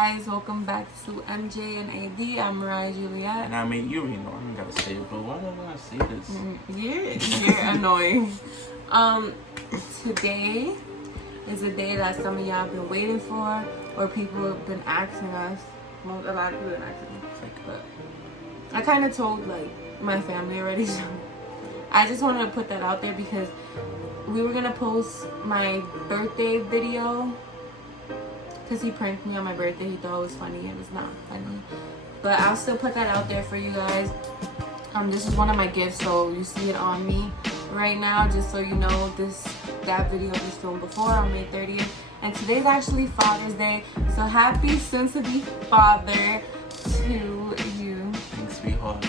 guys, welcome back to MJ and AD. I'm Mariah Juliet. And I mean, you already know I don't gotta say it, but why don't I say this? You're annoying. Today is a day that some of y'all have been waiting for, or people have been asking us. Well, a lot of people have been asking me, but I kind of told like my family already, so I just wanted to put that out there because we were gonna post my birthday video. Because he pranked me on my birthday. He thought it was funny. It was not funny. But I'll still put that out there for you guys. This is one of my gifts, so you see it on me right now. Just so you know, that video was filmed before on May 30th. And today's actually Father's Day. So happy soon-to-be father to you. Thanks, sweetheart.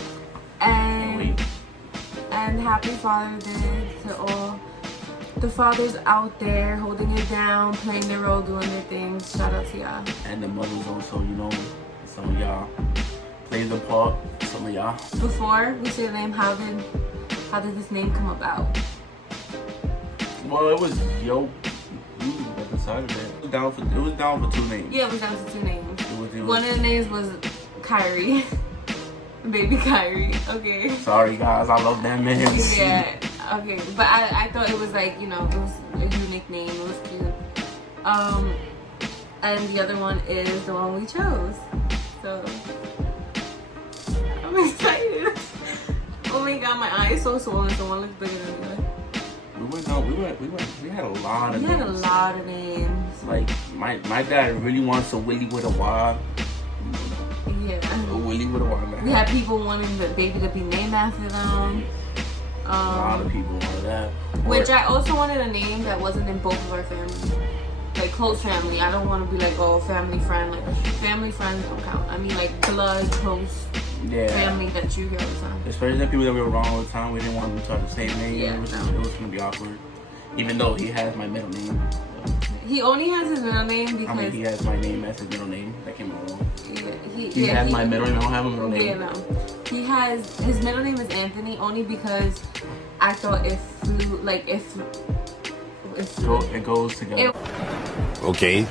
And happy Father's Day to all the fathers out there holding it down, playing their role, doing their things. Shout out to y'all. And the mothers also, you know, some of y'all play the part, some of y'all. Before we say the name, how did this name come about? Well, it was you that decided it. It was down for two names. Yeah, it was down to two names. It was, one of the names was Kyrie. Baby Kyrie. Okay. Sorry guys, I love that man. Yeah. Okay, but I thought it was like, you know, it was a unique name. It was cute. And the other one is the one we chose. So I'm excited. Oh my god, my eye is so swollen. So one looks bigger than the other. We had a lot of names. We had a lot of names. Like my dad really wants a Willie with a Y. Yeah. A Willie with a Y. We had people wanting the baby to be named after them. A lot of people wanted that. Which I also wanted a name that wasn't in both of our families. Like close family. I don't want to be like, oh, family friend. Like family friends don't count. I mean like blood, close family that you hear all the time. Especially the people that we were wrong all the time. We didn't want them to have the same name. Yeah, it was gonna be awkward. Even though he has my middle name. He only has his middle name because... I mean, he has my name as his middle name. That came out wrong. He has my middle name. I don't have a middle name. Yeah, no. He has... His middle name is Anthony only because I thought it goes together. Okay.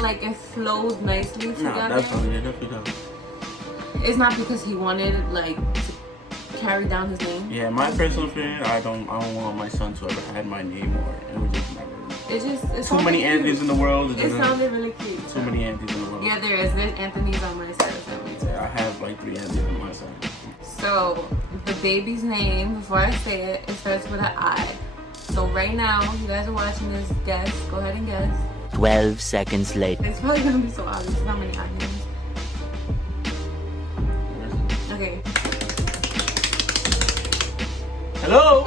Like, it flowed nicely together. No, that's funny. It definitely does. It's not because he wanted, like, to carry down his name. Yeah, my personal opinion, I don't want my son to ever have my name, or it would just never... It's too many Anthony's in the world. It sounded really cute. Too many Anthony's in the world. Yeah, there is. There's Anthony's on my side of the family too. Yeah, I have like 3 Anthony's on my side. So, the baby's name, before I say it, it starts with an I. So right now, you guys are watching this, guess. Go ahead and guess. 12 seconds later. It's probably going to be so obvious. There's not many I names. Okay. Hello!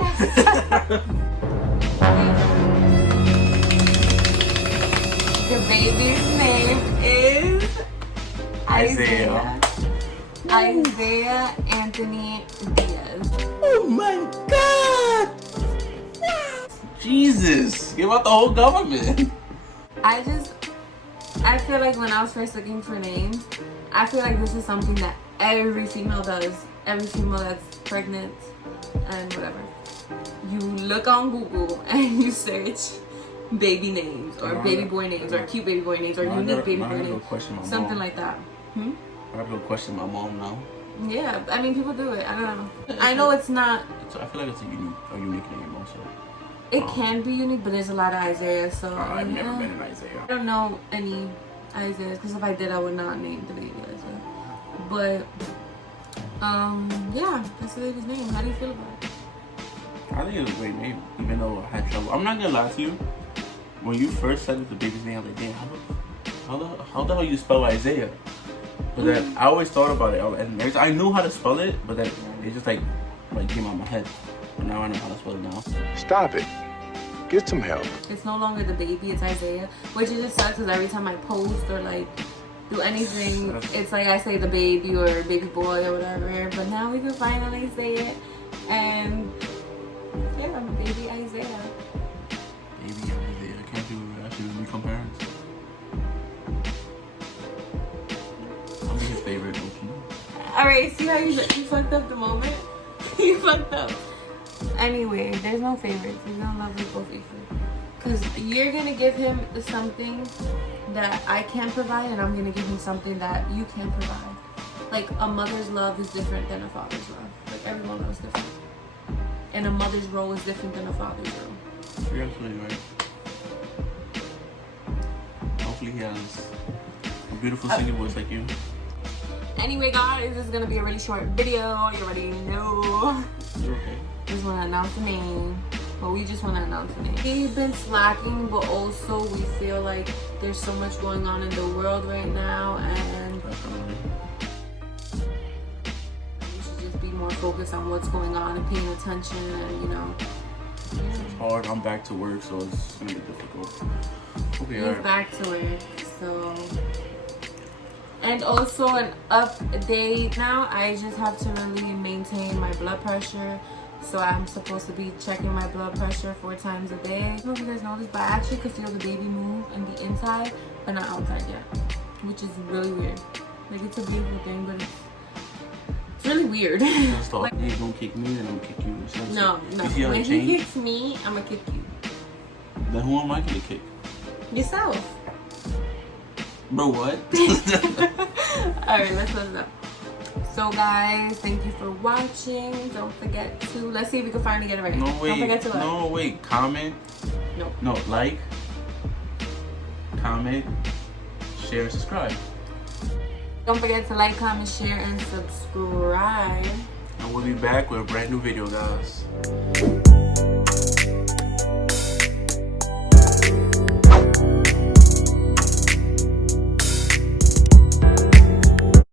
The baby's name is Isaiah. Isaiah Anthony Diaz. Oh my God! Jesus! Give out the whole government. I feel like when I was first looking for names, I feel like this is something that every female does. Every female that's pregnant and whatever. You look on Google and you search baby names or baby boy names or cute baby boy names or unique baby boy names. Something like that. I have to go question my mom now. Yeah, I mean people do it. I don't know. I know it's not. I feel like it's a unique name also. It can be unique, but there's a lot of Isaiah, so I've never been an Isaiah. I don't know any Isaiahs because if I did, I would not name the baby Isaiah. But yeah, that's the baby's name. How do you feel about it? I think it was a great name, even though I had trouble. I'm not gonna lie to you. When you first said the baby's name, I was like, damn, how the hell you spell Isaiah? But then I always thought about it, and I knew how to spell it, but then it just like came out of my head. But now I know how to spell it now. Stop it. Get some help. It's no longer the baby, it's Isaiah, which it just sucks because every time I post or like do anything, it's like I say the baby or baby boy or whatever. But now we can finally say it, and yeah, baby Isaiah. Baby Isaiah, I can't do it. I should become parents. I'll be his favorite. Alright, see how you fucked up the moment? You fucked up. Anyway, there's no favorites. We're gonna love you both equally. Because you're gonna give him something that I can't provide, and I'm gonna give him something that you can't provide. Like a mother's love is different than a father's love. Like everyone loves different. And a mother's role is different than a father's role. You're absolutely right. Hopefully he has a beautiful singing voice like you. Anyway, guys, this is gonna be a really short video. You already know. You're okay. Just want to announce the name. But we just want to announce the name. We've been slacking, but also we feel like there's so much going on in the world right now, and we should just be more focused on what's going on and paying attention, and you know. It's hard. I'm back to work, so it's gonna be difficult. Okay, He's alright. back to work, so. And also an update now, I just have to really maintain my blood pressure. So I'm supposed to be checking my blood pressure 4 times a day. I don't know if you guys know this, but I actually could feel the baby move on the inside, but not outside yet, which is really weird. Like, it's a beautiful thing, but it's really weird. Like, hey, don't kick me, then don't kick you. No. You see how When it he changed? kicks me, I'm gonna kick you. Then who am I gonna kick? Yourself. Bro, what? Alright, let's close it up. So guys, thank you for watching. Don't forget to, let's see if we can finally get it right. No, wait. Don't forget to like. No, wait. Comment. No, like. Comment. Share and subscribe. Don't forget to like, comment, share, and subscribe. And we'll be back with a brand new video, guys.